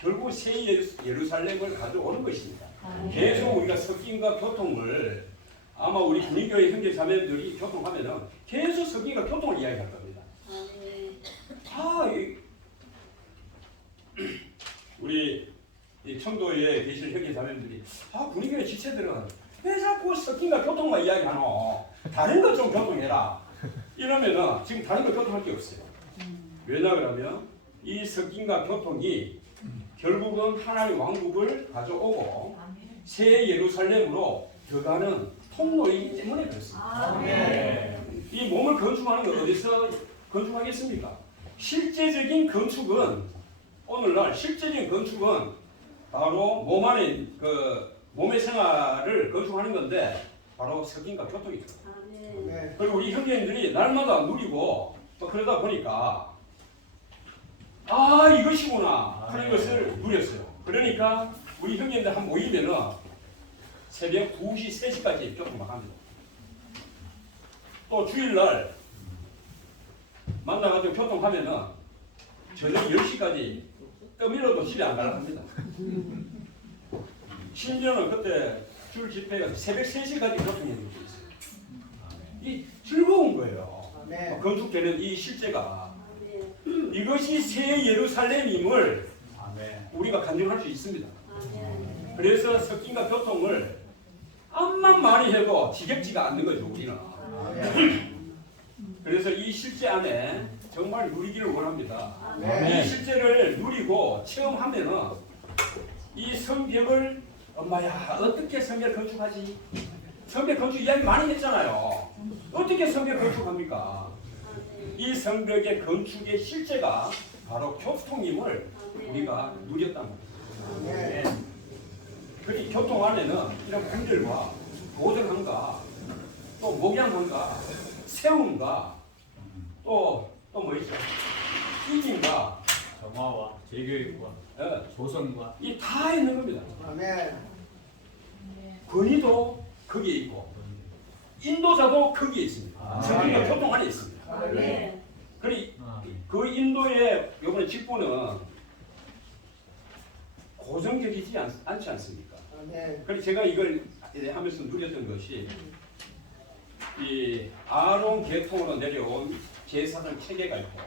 결국 새 예루살렘을 가져오는 것입니다. 계속 우리가 석김과 교통을 아마 우리 군인교회 형제자매들이 교통하면은 계속 석김과 교통을 이야기할 겁니다. 우리 청도에 계실 형제자매들이 군인교회 지체들은 왜 자꾸 석김과 교통만 이야기하노? 다른 것 좀 교통해라. 이러면은 지금 다른 거 교통할 게 없어요. 왜냐 그러면 이 석김과 교통이 결국은 하나님의 왕국을 가져오고 새 예루살렘으로 들어가는 통로이기 때문에 그렇습니다. 이 몸을 건축하는 건 어디서 건축하겠습니까? 실제적인 건축은 오늘날 실제적인 건축은 바로 몸 안에 몸의 생활을 건축하는 건데 바로 석김과 교통이죠. 그리고 우리 형제님들이 날마다 누리고 또 그러다 보니까 이것이구나 하는 것을 누렸어요. 그러니까 우리 형제님들 한 모이면은 새벽 2시, 3시까지 교통막 합니다. 또 주일날 만나가지고 교통하면은 저녁 10시까지 떠밀어도 집에 안 가려고 합니다. 심지어는 그때 줄 집회가 새벽 3시까지 교통했는 게 있어요. 이 즐거운 거예요. 건축되는 이 실제가 이 이것이 새 예루살렘임을 아멘. 우리가 간증할 수 있습니다. 아멘. 그래서 석gin과 교통을 암만 많이 해도 지겹지가 않는 거죠, 우리는. 그래서 이 실제 안에 정말 누리기를 원합니다. 아멘. 이 실제를 누리고 체험하면은 이 성벽을 엄마야 어떻게 성벽 건축하지? 성벽 건축 이야기 많이 했잖아요. 어떻게 성벽 건축합니까? 이 성벽의 건축의 실제가 바로 교통임을 우리가 누렸단 말이에요. 그리 교통 안에는 이런 공들과 보정함과 또 목양함과 세움과 또 뭐 있죠? 이진과 정화와 재교육과 조선과 이 다 있는 겁니다. 아멘. 권위도 거기에 있고 인도자도 거기에 있습니다. 아, 성경과 예. 교통 안에 있습니다. 아멘. 그리 그 인도의 요번에 직분은 고정적이지 않지 않습니까? 아멘. 그래서 제가 이걸 하면서 누렸던 것이 이 아론 계통으로 내려온 제사장 체계가 있고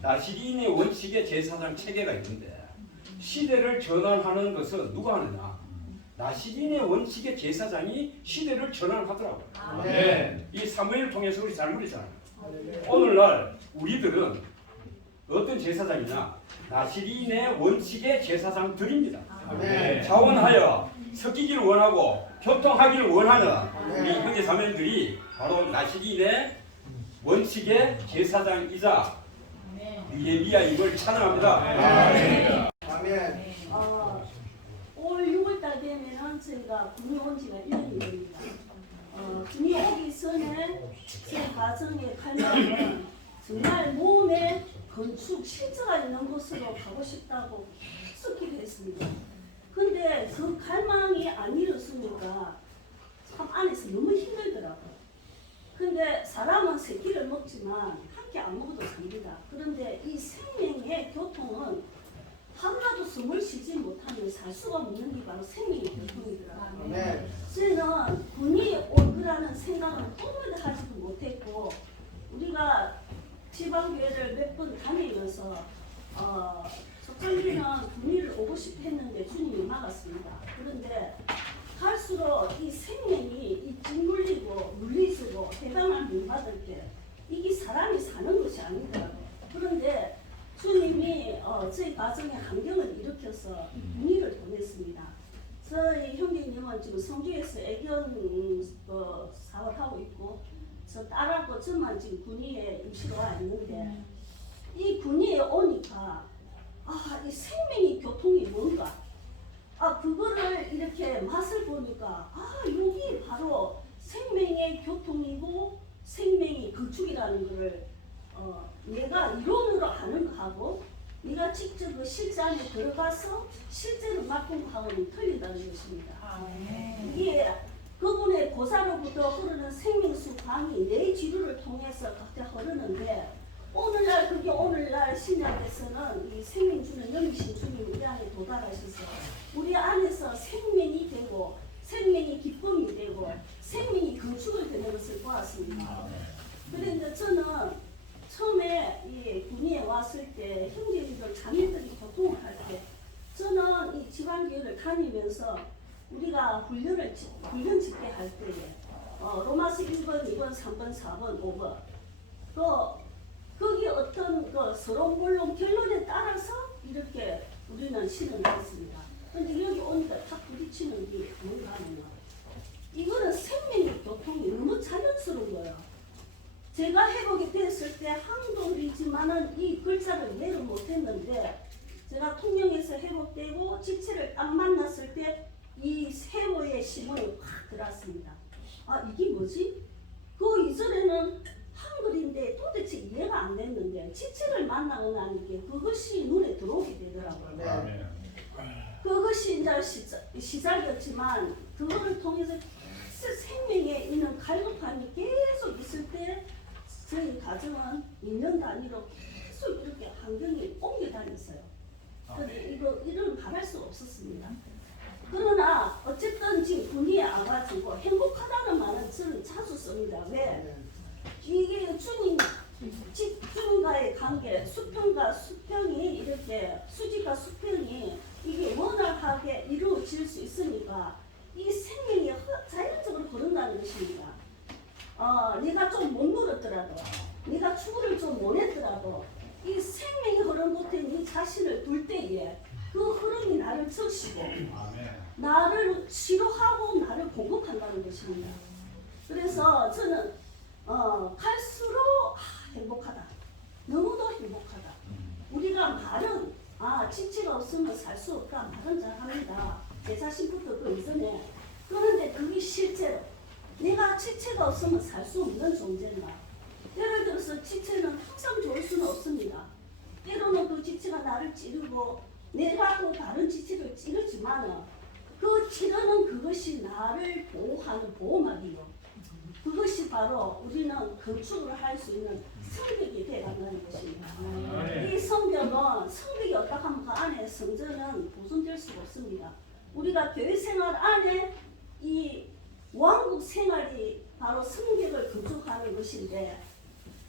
나시린의 원칙의 제사장 체계가 있는데 시대를 전환하는 것은 누가 하느냐? 나시린의 원칙의 제사장이 시대를 전환하더라고요. 아멘. 이 사무엘을 통해서 우리 잘 누리잖아요. 오늘날 우리들은 어떤 제사장이냐? 나시린의 원칙의 제사장들입니다. 아멘. 자원하여 섞이기를 원하고 교통하기를 원하는 우리 형제 자매들이 바로 나시린의 원칙의 제사장이자 느헤미야임을 찬양합니다. 아멘. 올 6월달 되면은 저희가 군이 온 지가 1년이 됩니다. 군이 오기 전에 제 가정의 갈망은 정말 몸에 건축 실제가 있는 곳으로 가고 싶다고 계속 기도했습니다. 근데 그 갈망이 안 이루어지니까 참 안에서 너무 힘들더라고요. 근데 사람은 세 끼를 먹지만 한 끼 안 먹어도 삽니다. 그런데 이 생명의 교통은 하루라도 숨을 쉬지 못하면 살 수가 없는 게 바로 생명의 교통이더라고요. 아멘. 저는 군이 올 거라는 생각은 꿈에도 하지도 못했고 우리가 지방교회를 몇 번 다니면서 속장기는 군의를 오고 싶어 했는데 주님이 막았습니다. 그런데 갈수록 이 생명이 이 짓물리고 물리지고 해방을 못 받을 때 이게 사람이 사는 것이 아니더라고요. 그런데 주님이 저희 가정의 환경을 일으켜서 이 군의를 보냈습니다. 저희 형제님은 지금 성주에서 애견 사업하고 있고 저 딸하고 저만 지금 군의에 임시로 와 있는데 이 군의에 오니까 이 생명이 교통이 뭔가 그거를 이렇게 맛을 보니까 여기 바로 생명의 교통이고 생명의 건축이라는 거를 내가 이론으로 아는 거하고 네가 직접 그 실제 안에 들어가서 실제로 맛본 거하고는 틀리다는 것입니다. 이게 그분의 고사로부터 흐르는 생명수 강이 내 지루를 통해서 각자 흐르는데 오늘날 신약에서는 이 생명 주는 영이신 주님 우리 안에 도달하셔서 우리 안에서 생명이 되고 생명이 기쁨이 되고 생명이 건축을 되는 것을 보았습니다. 그런데 저는 처음에 이 군위에 왔을 때 형제들 자매들이 고통을 할 때 저는 이 지방교회를 다니면서 우리가 훈련 짓게 할 때에 로마서 1번, 2번, 3번, 4번, 5번 거기 어떤 서로 물론 결론에 따라서 이렇게 우리는 실현을 했습니다. 근데 여기 오니까 탁 부딪히는 게 뭔가 하면 이거는 생명의 교통이 너무 자연스러운 거예요. 제가 회복이 됐을 때 한국이지만은 이 글자를 이해를 못했는데 제가 통영에서 회복되고 지체를 딱 만났을 때 이 세모의 시몬이 확 들어왔습니다. 이게 뭐지? 그 이전에는 한글인데 도대체 이해가 안 됐는데 지체를 만나고 나니까 그것이 눈에 들어오게 되더라고요. 아멘. 그것이 이제 시작이었지만 그거를 통해서 생명에 있는 갈급함이 계속 있을 때 저희 가정은 2년 단위로 계속 이렇게 환경이 옮겨 다녔어요. 근데 이런 바랄 수 없었습니다. 그러나 어쨌든 지금 군위에 와가지고 행복하다는 말은 저는 자주 씁니다. 왜? 이게 주님 수평과의 관계, 수평과 수평이 이렇게 수직과 수평이 이게 원활하게 이루어질 수 있으니까 이 생명이 자연적으로 흐른다는 것입니다. 네가 좀 못 누렸더라도, 네가 추구를 좀 못 했더라도 이 생명이 흐르는 곳에 네 자신을 둘 때에 그 흐름이 나를 적시고 나를 치료하고 나를 공급한다는 것입니다. 그래서 저는 갈수록 행복하다. 너무도 행복하다. 우리가 말은 지체가 없으면 살 수 없다. 말은 잘합니다. 제 자신부터 그 이전에. 그런데 그게 실제로 내가 지체가 없으면 살 수 없는 존재인가. 예를 들어서 지체는 항상 좋을 수는 없습니다. 때로는 그 지체가 나를 찌르고 내가 또 다른 지체를 찌르지만 그 찌르는 그것이 나를 보호하는 보호막이요. 그것이 바로 우리는 건축을 할 수 있는 성벽이 되어간다는 것입니다. 이 성벽은 성벽이 없다 하면 그 안에 성전은 보존될 수가 없습니다. 우리가 교회 생활 안에 이 왕국 생활이 바로 성벽을 건축하는 것인데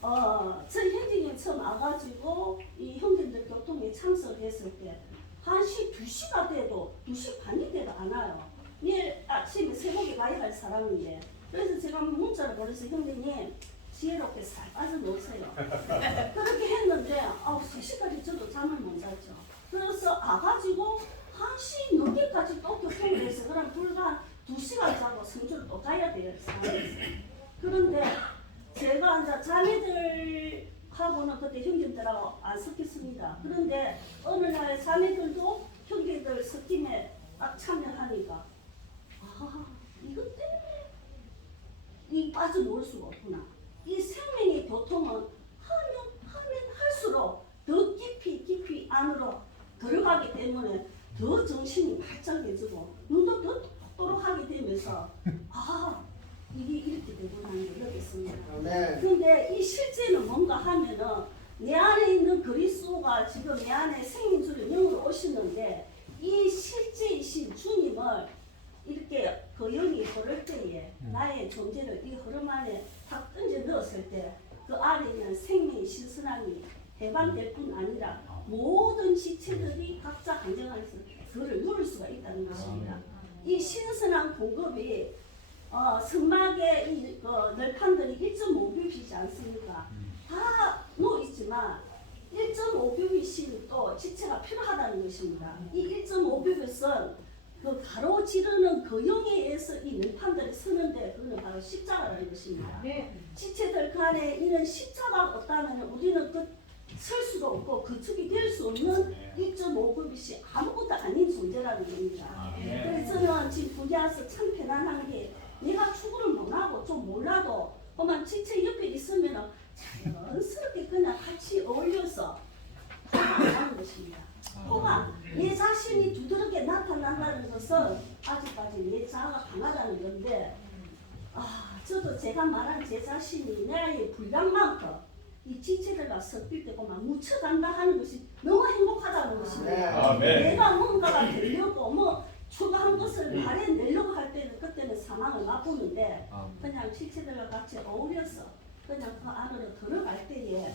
저 현진이 처음 와가지고 이 형제들 교통에 참석했을 때 1시, 2시가 돼도 2시 반이 돼도 안 와요. 내일 아침에 새벽에 가야 할 사람인데 그래서 제가 문자를 보내서 형제님 지혜롭게 잘 빠져놓으세요. 그렇게 했는데 3시까지 저도 잠을 못 잤죠. 그래서 와가지고 1시 넘게까지 또 교통을 해서 그럼 불과 2시간 자고 성주를 또 가야 돼요. 그런데 제가 이제 자매들하고는 그때 형제들하고 안 섞였습니다. 그런데 어느 날 자매들도 형제들 섞임에 딱 참여하니까 이것 때문에 이 빠져놓을 수가 없구나. 이 생명의 고통은 하면 할수록 더 깊이 안으로 들어가기 때문에 더 정신이 발전해지고 눈도 더 똑똑하게 되면서 이게 이렇게 되구나 하는 걸 느꼈습니다. 그런데 이 실제는 뭔가 하면은 내 안에 있는 그리스도가 지금 내 안에 생명주를 영으로 오시는데 이 실제이신 주님을 이렇게 그 영이 흐를 때에 나의 존재를 이 흐름 안에 탁 던져 넣었을 때 그 안에 있는 생명의 신선함이 해방될 뿐 아니라 모든 지체들이 각자 한정 안에서 그를 누릴 수가 있다는 것입니다. 이 신선한 공급이 성막의 이 널판들이 1.5뷰이지 않습니까? 다 놓여있지만 1.5뷰이신 또 지체가 필요하다는 것입니다. 이 1.5뷰는 그 가로지르는 그 영에 의해서 이 널판들이 서는데 그거는 바로 십자가라는 것입니다. 지체들 간에 이런 십자가가 없다면 우리는 설 수도 없고 거축이 될 수 없는 1.5뷰이 아무것도 아닌 존재라는 겁니다. 그래서 저는 지금 부자에서 참 편안한 게 내가 축구를 못하고 좀 몰라도 그만 지체 옆에 있으면 자연스럽게 그냥 같이 어울려서 하는 것입니다. 호감, 내 자신이 두드럽게 나타난다는 것은 아직까지 내 자아가 강하다는 건데 저도 제가 말한 제 자신이 나의 분량만큼 이 지체들과 섞일 때고 막 묻혀간다 하는 것이 너무 행복하다는 것입니다. 내가 뭔가가 되려고 추가한 것을 말해내려고 할 때는 그때는 사망을 맛보는데 그냥 지체들과 같이 어울려서 그냥 그 안으로 들어갈 때에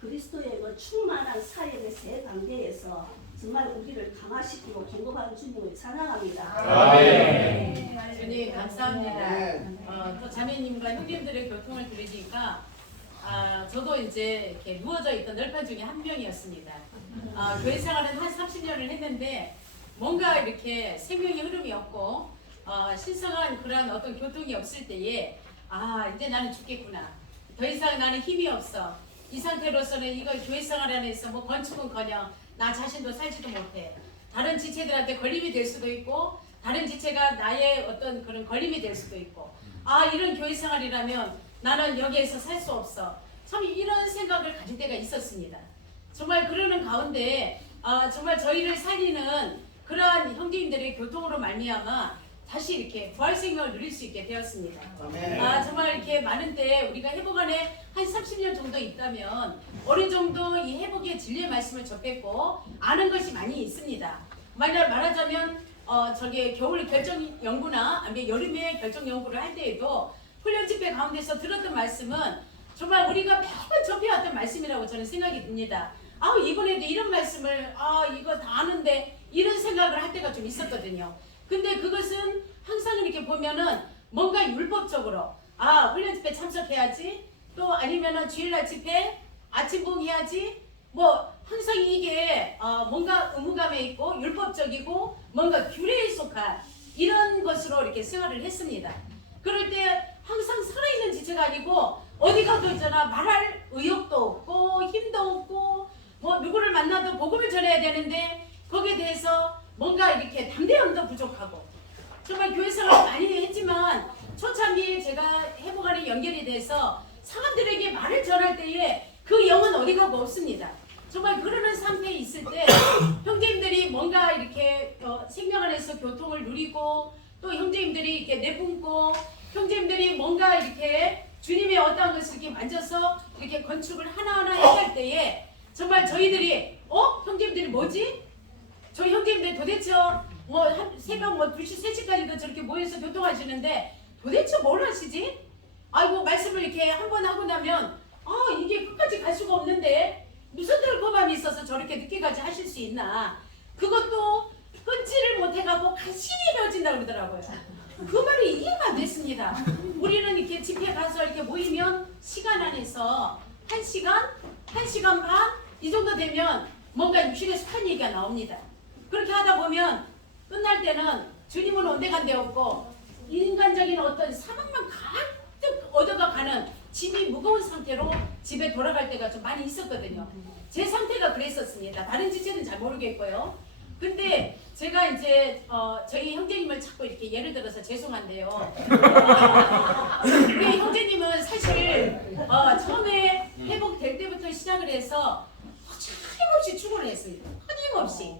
그리스도의 그 충만한 사역의 세 단계에서 정말 우리를 강화시키고 공급하는 주님을 찬양합니다. 주님 감사합니다. 또 자매님과 형님들의 교통을 들으니까 저도 이제 이렇게 누워져 있던 널판 중에 한 명이었습니다. 교회 생활은 한 30년을 했는데 뭔가 이렇게 생명의 흐름이 없고 신성한 그런 어떤 교통이 없을 때에 이제 나는 죽겠구나. 더 이상 나는 힘이 없어. 이 상태로서는 이거 교회 생활 안에서 건축은커녕 나 자신도 살지도 못해. 다른 지체들한테 걸림이 될 수도 있고 다른 지체가 나의 어떤 그런 걸림이 될 수도 있고 이런 교회 생활이라면 나는 여기에서 살 수 없어. 참 이런 생각을 가질 때가 있었습니다. 정말 그러는 가운데 정말 저희를 살리는 그러한 형제님들의 교통으로 말미암아 다시 이렇게 부활 생명을 누릴 수 있게 되었습니다. 정말 이렇게 많은 때 우리가 회복 안에 한 30년 정도 있다면 어느 정도 이 회복의 진리의 말씀을 접했고 아는 것이 많이 있습니다. 말하자면 저기 겨울 결정 연구나 아니면 여름에 결정 연구를 할 때에도 훈련 집회 가운데서 들었던 말씀은 정말 우리가 매번 접해왔던 말씀이라고 저는 생각이 듭니다. 이번에도 이런 말씀을 이거 다 아는데 이런 생각을 할 때가 좀 있었거든요. 근데 그것은 항상 이렇게 보면은 뭔가 율법적으로 훈련 집회 참석해야지, 또 아니면은 주일날 집회 아침봉 해야지, 뭐 항상 이게 뭔가 의무감에 있고 율법적이고 뭔가 규례에 속한 이런 것으로 이렇게 생활을 했습니다. 그럴 때 항상 살아있는 지체가 아니고 어디 가도 있잖아, 말할 의욕도 없고 힘도 없고 뭐 누구를 만나도 복음을 전해야 되는데 거기에 대해서 뭔가 이렇게 담대함도 부족하고, 정말 교회 생활을 많이 했지만 초창기에 제가 회복안에 연결이 돼서 사람들에게 말을 전할 때에 그 영은 어디 가고 없습니다. 정말 그러는 상태에 있을 때 형제님들이 뭔가 이렇게 생명 안에서 교통을 누리고, 또 형제님들이 이렇게 내뿜고, 형제님들이 뭔가 이렇게 주님의 어떠한 것을 이렇게 만져서 이렇게 건축을 하나하나 해갈 때에 정말 저희들이 형제님들이 뭐지? 저희 형제님들 도대체 뭐 한 새벽 뭐 2시 3시까지도 저렇게 모여서 교통하시는데 도대체 뭘 하시지? 아이고, 말씀을 이렇게 한 번 하고 나면 이게 끝까지 갈 수가 없는데 무슨 덜kom함이 있어서 저렇게 늦게까지 하실 수 있나? 그것도 끊지를 못해가고 간신히 이루어진다고 그러더라고요. 그 말이 이해가 안 됐습니다. 우리는 이렇게 집회 가서 이렇게 모이면 시간 안에서 1시간, 1시간 반 이 정도 되면 뭔가 육신에 속한 얘기가 나옵니다. 그렇게 하다 보면 끝날 때는 주님은 온데간데 없고 인간적인 어떤 사망만 가득 얻어가 가는 짐이 무거운 상태로 집에 돌아갈 때가 좀 많이 있었거든요. 제 상태가 그랬었습니다. 다른 지체는 잘 모르겠고요. 근데 제가 이제 저희 형제님을 자꾸 이렇게 예를 들어서 죄송한데요. 우리 형제님은 사실 처음에 회복될 때부터 시작을 해서 끊임없이 추구를 했습니다. 끊임없이.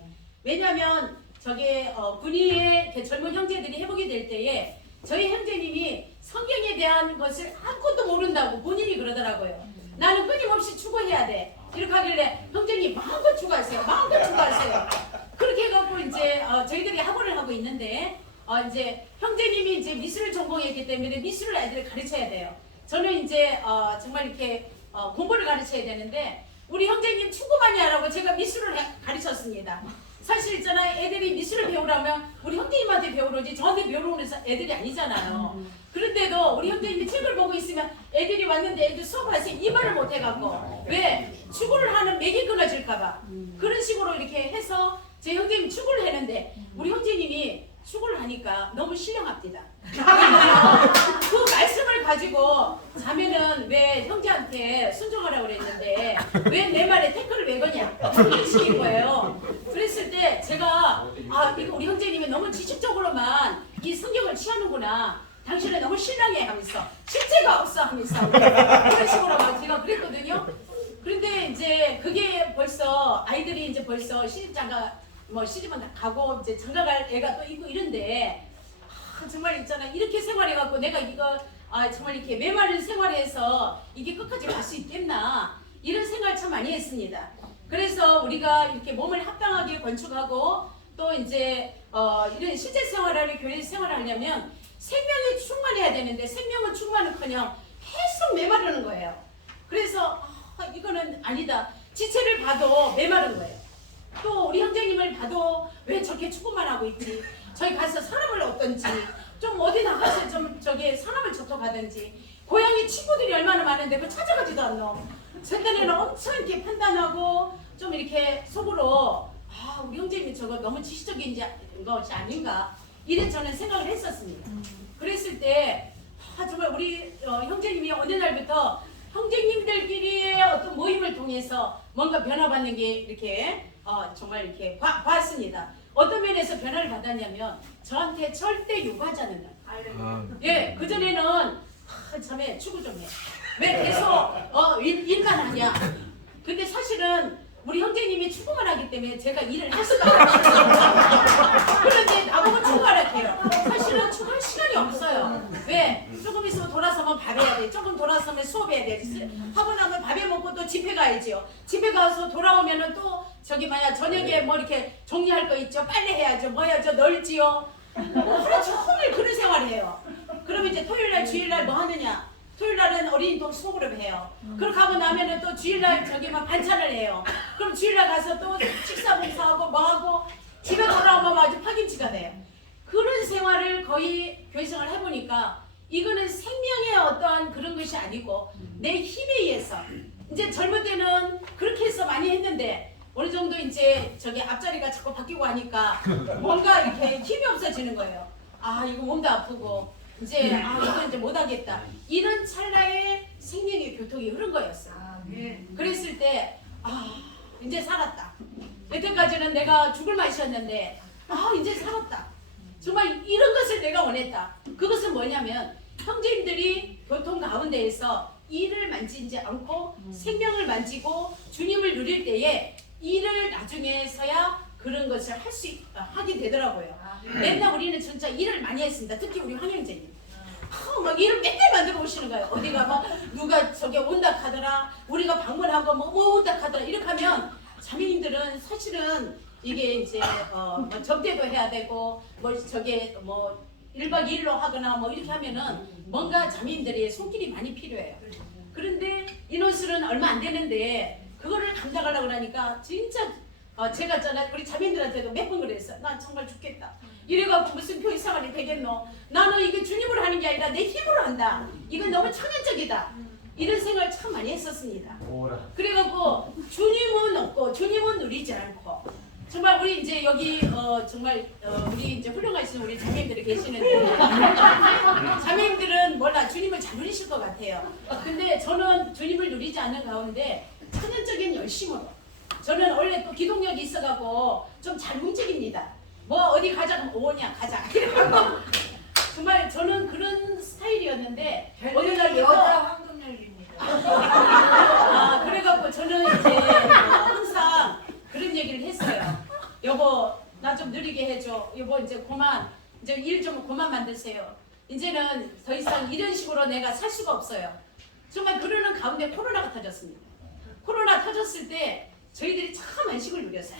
왜냐하면 저게 군위의 젊은 형제들이 회복이 될 때에 저희 형제님이 성경에 대한 것을 아무것도 모른다고 본인이 그러더라고요. 나는 끊임없이 추구해야 돼. 이렇게 하길래 형제님 마음껏 추구하세요. 마음껏 추구하세요. 그렇게 해갖고 이제 저희들이 학원을 하고 있는데 이제 형제님이 이제 미술을 전공했기 때문에 미술을 아이들을 가르쳐야 돼요. 저는 이제 정말 이렇게 공부를 가르쳐야 되는데 우리 형제님 축구만이 하라고 제가 미술을 가르쳤습니다. 사실 있잖아요, 애들이 미술을 배우려면 우리 형제님한테 배우러지 저한테 배우러 오는 애들이 아니잖아요. 그런데도 우리 형제님이 책을 보고 있으면 애들이 왔는데 애들 수업하세요 이 말을 못 해갖고, 왜? 축구를 하는 맥이 끊어질까봐 그런 식으로 이렇게 해서 제 형제님이 축구를 했는데 우리 형제님이 축구를 하니까 너무 신령합니다. 그 말씀을 가지고 자매는 왜 형제한테 순종하라고 그랬는데 왜 내 말에 태클을 왜 거냐, 이런 식인 거예요. 그랬을 때 제가 이거 우리 형제님이 너무 지식적으로만 이 성경을 취하는구나, 당신은 너무 신랑해 하면서 실제가 없어 하면서 그런 식으로 막 제가 그랬거든요. 그런데 이제 그게 벌써 아이들이 이제 벌써 시집장가 뭐 시집은 다 가고 이제 장가갈 애가 또 있고 이런데 정말 있잖아, 이렇게 생활해갖고 내가 이거 정말 이렇게 메마른 생활에서 이게 끝까지 갈 수 있겠나, 이런 생각을 참 많이 했습니다. 그래서 우리가 이렇게 몸을 합당하게 건축하고 또 이제 이런 실제 생활을 교회 생활을 하려면 생명이 충만해야 되는데 생명은 충만은커녕 계속 메마르는 거예요. 그래서 이거는 아니다. 지체를 봐도 메마른 거예요. 또 우리 형제님을 봐도 왜 저렇게 축구만 하고 있지? 저희 가서 사람을 얻든지 좀 어디 나가서 좀 저기 사람을 접촉하든지, 고향에 친구들이 얼마나 많은데 그 찾아가지도 않노. 저 때는 엄청 이렇게 판단하고 좀 이렇게 속으로 우리 형제님이 저거 너무 지시적인 것이 아닌가, 이래 저는 생각을 했었습니다. 그랬을 때 정말 우리 형제님이 어느 날부터 형제님들끼리의 어떤 모임을 통해서 뭔가 변화받는 게 이렇게 정말 이렇게 봤습니다. 어떤 면에서 변화를 받았냐면 저한테 절대 요구하자는 날. 예, 그전에는 참에 축구 좀 해. 왜 계속 일만 하냐. 근데 사실은 우리 형제님이 축구만 하기 때문에 제가 일을 할 수가 없어요. 그런데 나보고 축구하라해요. 사실은 축구할 시간이 없어요. 왜? 조금 있으면 돌아서면 밥 해야 돼. 조금 돌아서면 수업해야 돼. 하고 나면 밥에 먹고 또 집회 가야지요. 집회 가서 돌아오면은 또 저녁에 뭐 이렇게 정리할 거 있죠. 빨래 해야죠. 뭐 해야죠. 널지요. 하루 종일 그런 생활을 해요. 그러면 이제 토요일날 주일날 뭐 하느냐. 토요일 날은 어린이 또 소그룹 해요. 그렇게 하고 나면은 또 주일날 저기 막 반찬을 해요. 그럼 주일날 가서 또 식사 봉사하고 뭐하고 집에 돌아오면 아주 파김치가 돼요. 그런 생활을 거의 교회 생활을 해보니까 이거는 생명의 어떠한 그런 것이 아니고 내 힘에 의해서 이제 젊을 때는 그렇게 해서 많이 했는데 어느 정도 이제 저기 앞자리가 자꾸 바뀌고 하니까 뭔가 이렇게 힘이 없어지는 거예요. 아 이거 몸도 아프고 이제 아 이거 이제 못하겠다. 이런 찰나에 생명의 교통이 흐른 거였어요. 그랬을 때 아 이제 살았다. 여태까지는 내가 죽을 맛이었는데 아 이제 살았다. 정말 이런 것을 내가 원했다. 그것은 뭐냐면 형제님들이 교통 가운데에서 이를 만지지 않고 생명을 만지고 주님을 누릴 때에 일을 나중에서야 그런 것을 하게 되더라고요. 맨날 우리는 진짜 일을 많이 했습니다. 특히 우리 황영재님. 막 일을 맨날 만들어 오시는 거예요. 어디가 막 누가 저기 온다 하더라. 우리가 방문하고 뭐 온다 하더라. 이렇게 하면 자매님들은 사실은 이게 이제 뭐 접대도 해야 되고 뭐 저게 뭐 1박 2일로 하거나 뭐 이렇게 하면은 뭔가 자매님들이 손길이 많이 필요해요. 그런데 인원수는 얼마 안 되는데 그거를 감당하려고 하니까 진짜 제가 전에 우리 자매님들한테도 몇 번 그랬어요. 나 정말 죽겠다. 이래갖고 무슨 교회생활이 되겠노. 나는 이게 주님으로 하는 게 아니라 내 힘으로 한다. 이건 너무 천연적이다. 이런 생각을 참 많이 했었습니다. 그래갖고 주님은 없고 주님은 누리지 않고 정말 우리 이제 여기 정말 우리 이제 훌륭하신 우리 자매님들이 계시는데 자매님들은 몰라 주님을 잘 누리실 것 같아요. 근데 저는 주님을 누리지 않는 가운데 천연적인 열심으로 저는 원래 또 기동력이 있어갖고 좀 잘 움직입니다. 뭐 어디 가자 그럼 오냐 가자 이러고 정말 저는 그런 스타일이었는데 어느 날부터 그래갖고 저는 이제 항상 그런 얘기를 했어요. 여보 나 좀 느리게 해줘. 여보 이제 그만 이제 일 좀 그만 만드세요. 이제는 더 이상 이런 식으로 내가 살 수가 없어요. 정말 그러는 가운데 코로나가 터졌습니다. 코로나 터졌을 때 저희들이 참 안식을 누렸어요.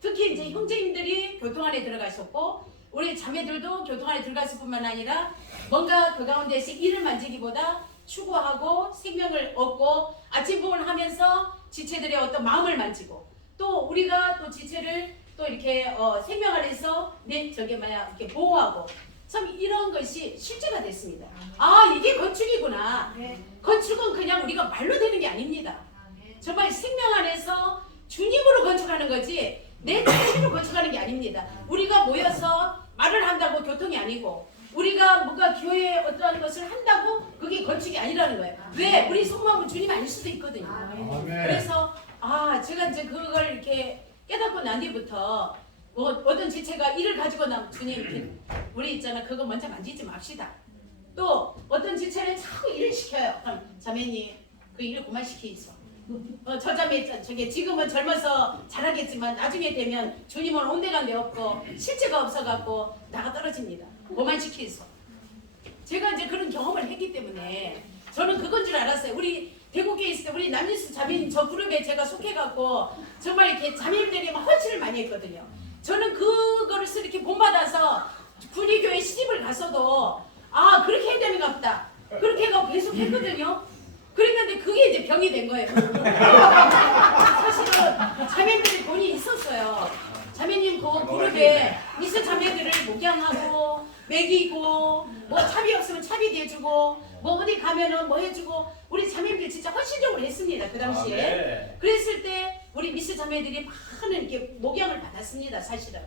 특히 이제 형제님들이 교통 안에 들어가셨고 우리 자매들도 교통 안에 들어갔을 뿐만 아니라 뭔가 그 가운데서 일을 만지기보다 추구하고 생명을 얻고 아침 부분을 하면서 지체들의 어떤 마음을 만지고 또 우리가 또 지체를 또 이렇게 생명 안에서 이렇게 보호하고 참 이런 것이 실제가 됐습니다. 아 이게 건축이구나. 건축은 그냥 우리가 말로 되는 게 아닙니다. 정말 생명 안에서 주님으로 건축하는 거지 내 자신으로 건축하는 게 아닙니다. 우리가 모여서 말을 한다고 교통이 아니고 우리가 뭔가 교회에 어떠한 것을 한다고 그게 건축이 아니라는 거예요. 왜? 우리 속마음은 주님 아닐 수도 있거든요. 그래서 제가 이제 그걸 이렇게 깨닫고 난 뒤부터 뭐 어떤 지체가 일을 가지고 나면 주님 우리 있잖아 그거 먼저 만지지 맙시다. 또 어떤 지체는 자꾸 일을 시켜요. 그럼 자매님 그 일을 그만시키소. 저 자매 저게 지금은 젊어서 잘하겠지만 나중에 되면 주님은 온데간데 없고 실체가 없어갖고 나가 떨어집니다. 그만시키소. 제가 이제 그런 경험을 했기 때문에 저는 그건 줄 알았어요. 우리 대구교에 있을 때 우리 남진수 자매님 저 그룹에 제가 속해갖고 정말 이렇게 자매님들이 막 헌신을 많이 했거든요. 저는 그거를 이렇게 본받아서 분위교회 시집을 갔어도 그렇게 해야 되는가 보다. 그렇게 해서 계속 했거든요. 그랬는데 그게 이제 병이 된 거예요. 사실은 자매들이 돈이 있었어요. 자매님 그 그룹에 미스 자매들을 목양하고 먹이고 뭐 차비 없으면 차비 대주고 뭐 어디 가면은 뭐 해주고 우리 자매들 진짜 헌신적으로 했습니다. 그 당시에. 그랬을 때 우리 미스 자매들이 많은 이렇게 목양을 받았습니다. 사실은.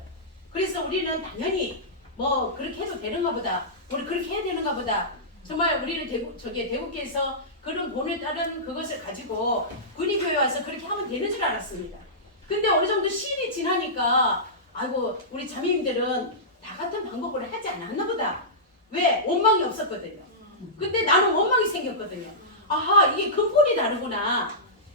그래서 우리는 당연히 뭐 그렇게 해도 되는가 보다. 우리 그렇게 해야 되는가 보다. 정말 우리는 대구께서 그런 본을 따른 그것을 가지고 군의교회 와서 그렇게 하면 되는 줄 알았습니다. 근데 어느 정도 시일이 지나니까 아이고 우리 자매님들은 나 같은 방법을 하지 않았나 보다. 왜? 원망이 없었거든요. 근데 나는 원망이 생겼거든요. 아하 이게 근본이 다르구나.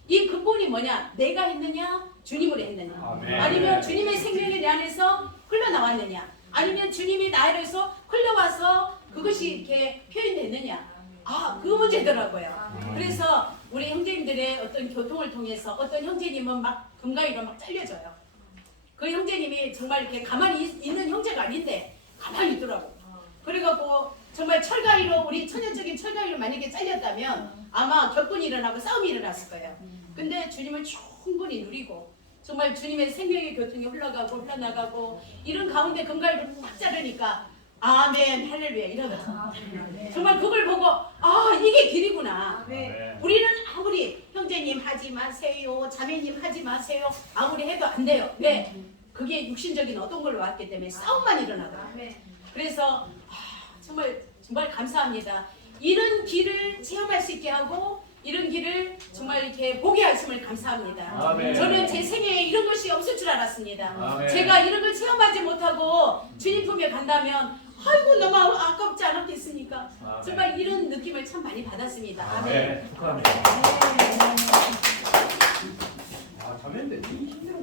이 근본이 뭐냐? 내가 했느냐? 주님으로 했느냐? 아니면 주님의 생명이 내 안에서 흘러나왔느냐? 아니면 주님이 나 안에서 흘러와서 그것이 이렇게 표현됐느냐? 그 문제더라고요. 그래서 우리 형제님들의 어떤 교통을 통해서 어떤 형제님은 막 금가위로 막 잘려져요. 그 형제님이 정말 이렇게 가만히 있는 형제가 아닌데 가만히 있더라고. 그래갖고 정말 철가위로 우리 천연적인 철가위로 만약에 잘렸다면 아마 격분이 일어나고 싸움이 일어났을 거예요. 근데 주님을 충분히 누리고 정말 주님의 생명의 교통이 흘러가고 흘러나가고 이런 가운데 금가위를 딱 자르니까 아멘 할렐루야 이러거든요. 정말 그걸 보고 아 이게 길이구나. 네. 우리는 아무리 형제님 하지 마세요, 자매님 하지 마세요 아무리 해도 안 돼요. 왜? 그게 육신적인 어떤 걸로 왔기 때문에 싸움만 일어나거든요. 그래서 정말 감사합니다. 이런 길을 체험할 수 있게 하고 이런 길을 정말 이렇게 보게 하심을 감사합니다. 아멘. 저는 제 생애에 이런 것이 없을 줄 알았습니다. 아멘. 제가 이런 걸 체험하지 못하고 주님 품에 간다면 아이고 너무 아깝지 않았겠습니까? 아멘. 정말 이런 느낌을 참 많이 받았습니다. 아멘. 네, 축하합니다. 아 자매인데 힘내.